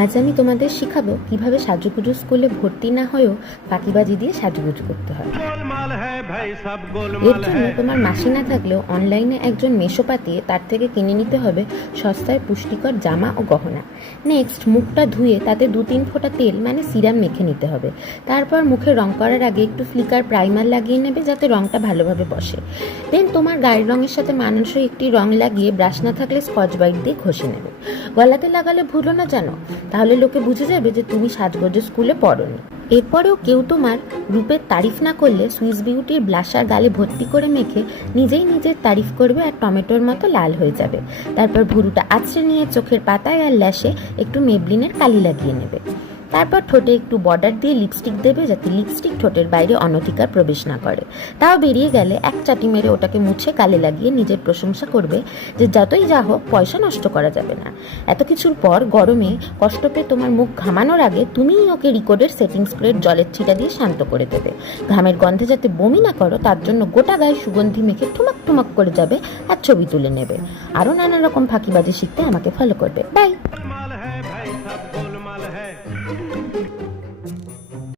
আজ আমি তোমাদের শিখাবো কিভাবে সাজুগুজু স্কুলে ভর্তি না হয়েও ফাঁকিবাজি দিয়ে সাজুগুজু করতে হয়। এর জন্য তোমার মাসি না থাকলেও অনলাইনে একজন মেশো পাতিয়ে তার থেকে কিনে নিতে হবে সস্তায় পুষ্টিকর জামা ও গহনা। নেক্সট, মুখটা ধুয়ে তাতে 2-3 ফোঁটা তেল মানে সিরাম মেখে নিতে হবে। তারপর মুখে রং করার আগে একটু ফ্লিকার প্রাইমার লাগিয়ে নেবে যাতে রংটা ভালোভাবে বসে। দেন তোমার গায়ের রঙের সাথে মানানসই একটি রং লাগিয়ে ব্রাশ না থাকলে স্কচ ব্রাইট দিয়ে ঘষে নেবে। গলাতে লাগালে ভুলো না যেন, তাহলে লোকে বুঝে যাবে যে তুমি সাজগোজে স্কুলে পড়োনি। এরপরেও কেউ তোমার রূপের তারিফ না করলে সুইস বিউটির ব্লাশার গালে ভর্তি করে মেখে নিজেই নিজের তারিফ করবে আর টমেটোর মতো লাল হয়ে যাবে। তারপর ভুরুটা আঁচড়ে নিয়ে চোখের পাতায় আর ল্যাশে একটু মেবলিনের কালি লাগিয়ে নেবে। তারপর ঠোঁটে একটু বর্ডার দিয়ে লিপস্টিক দেবে যাতে লিপস্টিক ঠোঁটের বাইরে অনধিকার প্রবেশ না করে। তাও বেরিয়ে গেলে এক চাটি মেরে ওটাকে মুছে গালে লাগিয়ে নিজের প্রশংসা করবে যে যতই যা হোক পয়সা নষ্ট করা যাবে না। এত কিছুর পর গরমে কষ্ট পেয়ে তোমার মুখ ঘামানোর আগে তুমিই ওকে রিকোডের সেটিং স্প্রের জলের ছিটা দিয়ে শান্ত করে দেবে। ঘামের গন্ধে যাতে বমি না করো তার জন্য গোটা গায়ে সুগন্ধি মেখে ঠুমাক ঠুমাক করে যাবে আর ছবি তুলে নেবে। আরও নানা রকম ফাঁকিবাজি শিখতে আমাকে ফলো করবে। বাই।